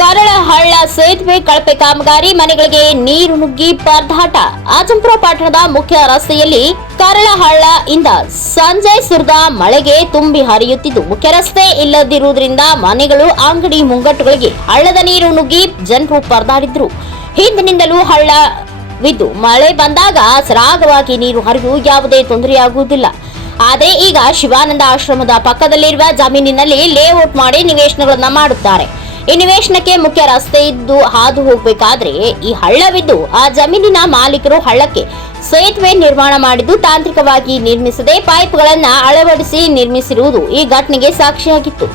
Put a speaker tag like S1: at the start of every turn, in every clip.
S1: ಕರಳಹಳ್ಳ ಸೇತುವೆ ಕಳಪೆ ಕಾಮಗಾರಿ, ಮನೆಗಳಿಗೆ ನೀರು ನುಗ್ಗಿ ಪರದಾಟ. ಆಜಂಪುರ ಪಟ್ಟಣದ ಮುಖ್ಯ ರಸ್ತೆಯಲ್ಲಿ ಕರಳಹಳ್ಳ ಇಂದ ಸಂಜೆ ಸುರಿದ ಮಳೆಗೆ ತುಂಬಿ ಹರಿಯುತ್ತಿದ್ದು, ಮುಖ್ಯ ರಸ್ತೆ ಇಲ್ಲದಿರುವುದರಿಂದ ಮನೆಗಳು ಅಂಗಡಿ ಮುಂಗಟ್ಟುಗಳಿಗೆ ಹಳ್ಳದ ನೀರು ನುಗ್ಗಿ ಜನರು ಪರದಾಡಿದ್ರು. ಹಿಂದಿನಿಂದಲೂ ಹಳ್ಳವಿದ್ದು ಮಳೆ ಬಂದಾಗ ಸರಾಗವಾಗಿ ನೀರು ಹರಿದು ಯಾವುದೇ ತೊಂದರೆಯಾಗುವುದಿಲ್ಲ. ಆದರೆ ಈಗ ಶಿವಾನಂದ ಆಶ್ರಮದ ಪಕ್ಕದಲ್ಲಿರುವ ಜಮೀನಿನಲ್ಲಿ ಲೇಔಟ್ ಮಾಡಿ ನಿವೇಶನಗಳನ್ನು ಮಾಡುತ್ತಾರೆ. ಈ ನಿವೇಶನಕ್ಕೆ ಮುಖ್ಯ ರಸ್ತೆ ಇದ್ದು ಹಾದು ಹೋಗಬೇಕಾದ್ರೆ ಈ ಹಳ್ಳವಿದ್ದು ಆ ಜಮೀನಿನ ಮಾಲೀಕರು ಹಳ್ಳಕ್ಕೆ ಸೇತುವೆ ನಿರ್ಮಾಣ ಮಾಡಿದ್ದು ತಾಂತ್ರಿಕವಾಗಿ ನಿರ್ಮಿಸದೆ ಪೈಪ್ಗಳನ್ನ ಅಳವಡಿಸಿ ನಿರ್ಮಿಸಿರುವುದು ಈ ಘಟನೆಗೆ ಸಾಕ್ಷಿಯಾಗಿತ್ತು.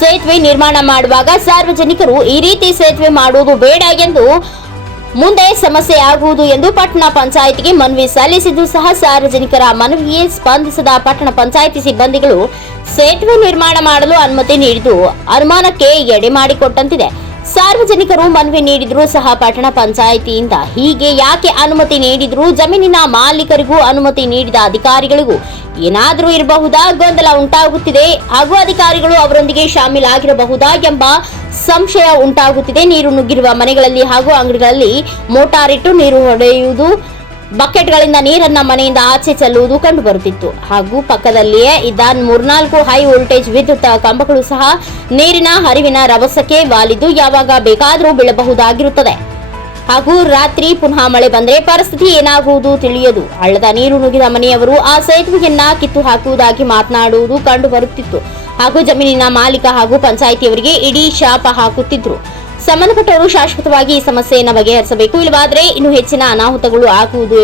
S1: ಸೇತುವೆ ನಿರ್ಮಾಣ ಮಾಡುವಾಗ ಸಾರ್ವಜನಿಕರು ಈ ರೀತಿ ಸೇತುವೆ ಮಾಡುವುದು ಬೇಡ ಎಂದು ಮುಂದೆ ಸಮಸ್ಯೆ ಆಗುವುದು ಎಂದು ಪಟ್ಟಣ ಪಂಚಾಯಿತಿಗೆ ಮನವಿ ಸಲ್ಲಿಸಿದ್ದು ಸಹ ಸಾರ್ವಜನಿಕರ ಮನವಿಗೆ ಸ್ಪಂದಿಸದ ಪಟ್ಟಣ ಪಂಚಾಯಿತಿ ಸಿಬ್ಬಂದಿಗಳು ಸೇತುವೆ ನಿರ್ಮಾಣ ಮಾಡಲು ಅನುಮತಿ ನೀಡಿದ್ದು ಅನುಮಾನಕ್ಕೆ ಎಡೆ ಮಾಡಿಕೊಟ್ಟಂತಿದೆ. ಸಾರ್ವಜನಿಕರು ಮನವಿ ನೀಡಿದ್ರು ಸಹ ಪಟ್ಟಣ ಪಂಚಾಯಿತಿಯಿಂದ ಹೀಗೆ ಯಾಕೆ ಅನುಮತಿ ನೀಡಿದ್ರು ಜಮೀನಿನ ಮಾಲೀಕರಿಗೂ ಅನುಮತಿ ನೀಡಿದ ಅಧಿಕಾರಿಗಳಿಗೂ ಏನಾದರೂ ಇರಬಹುದಾ ಗೊಂದಲ ಉಂಟಾಗುತ್ತಿದೆ ಹಾಗೂ ಅಧಿಕಾರಿಗಳು ಅವರೊಂದಿಗೆ ಶಾಮೀಲಾಗಿರಬಹುದಾ ಎಂಬ ಸಂಶಯ ಉಂಟಾಗುತ್ತಿದೆ. ನೀರು ನುಗ್ಗಿರುವ ಮನೆಗಳಲ್ಲಿ ಹಾಗೂ ಅಂಗಡಿಗಳಲ್ಲಿ ಮೋಟಾರ್ ಇಟ್ಟು ನೀರು ಹೊಡೆಯುವುದು. ಬಕೆಟ್ಗಳಿಂದ ನೀರನ್ನ ಮನೆಯಿಂದ ಆಚೆ ಚೆಲ್ಲುವುದು ಕಂಡು ಬರುತ್ತಿತ್ತು ಹಾಗೂ ಪಕ್ಕದಲ್ಲಿಯೇ ಇದ್ದ ಮೂರ್ನಾಲ್ಕು ಹೈ ವೋಲ್ಟೇಜ್ ವಿದ್ಯುತ್ ಕಂಬಗಳು ಸಹ ನೀರಿನ ಹರಿವಿನ ರಭಸಕ್ಕೆ ವಾಲಿದ್ದು, ಯಾವಾಗ ಬೇಕಾದರೂ ಬೀಳಬಹುದಾಗಿರುತ್ತದೆ. ಹಾಗೂ ರಾತ್ರಿ ಪುನಃ ಮಳೆ ಬಂದರೆ ಪರಿಸ್ಥಿತಿ ಏನಾಗುವುದು ತಿಳಿಯದು. ಹಳ್ಳದ ನೀರು ನುಗ್ಗಿದ ಮನೆಯವರು ಆ ಸೇತುವೆಯನ್ನ ಕಿತ್ತು ಹಾಕುವುದಾಗಿ ಮಾತನಾಡುವುದು ಕಂಡು ಬರುತ್ತಿತ್ತು. ಹಾಗೂ ಜಮೀನಿನ ಮಾಲೀಕ ಹಾಗೂ ಪಂಚಾಯಿತಿಯವರಿಗೆ ಇಡೀ ಶಾಪ ಹಾಕುತ್ತಿದ್ರು. ಸಂಬಂಧಪಟ್ಟವರು ಶಾಶ್ವತವಾಗಿ ಈ ಸಮಸ್ಯೆಯನ್ನು ಬಗೆಹರಿಸಬೇಕು. ಇಲ್ಲವಾದರೆ ಇನ್ನು ಹೆಚ್ಚಿನ ಅನಾಹುತಗಳು ಆಗುವುದು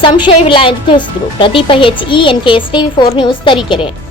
S1: ಸಂಶಯವಿಲ್ಲ ಎಂದು ತಿಳಿಸಿದರು. Pradeep H E N K S TV four news Tarikere.